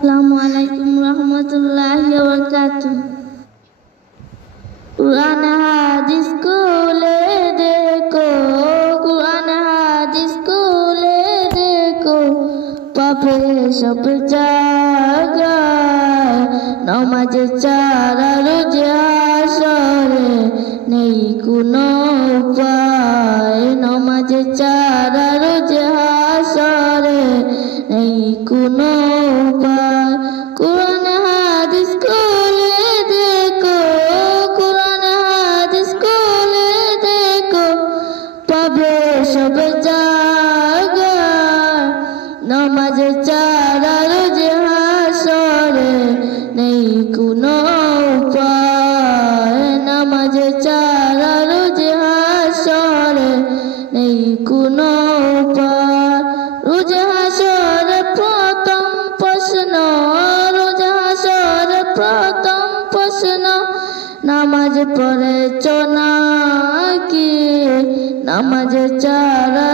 Assalamualaikum warahmatullahi wabarakatuh. Quran हादिस को ले देखो, कुरान हादिस को ले देखो, पापे सब জায়গায় নামাজে চারা রোজে আসরে নেই কোনো উপায়, নামাজে চারা রোজে আসরে নেই কোনো উপায়। কুরআন হাদিস কোলে দেখো, কুরআন হাদিস কোলে দেখো, পাবে সব জায়গায় নামাজে চারা রোজে হাসরে নেই কোনো উপায়, নামাজে চারা রোজে হাসরে নেই কোনো উপায়। রোজে হাসরে প্রথম প্রশ্ন, রোজে হাসরে প্রথম প্রশ্ন, নামাজ পড়েছ নাকি? নামাজে চারা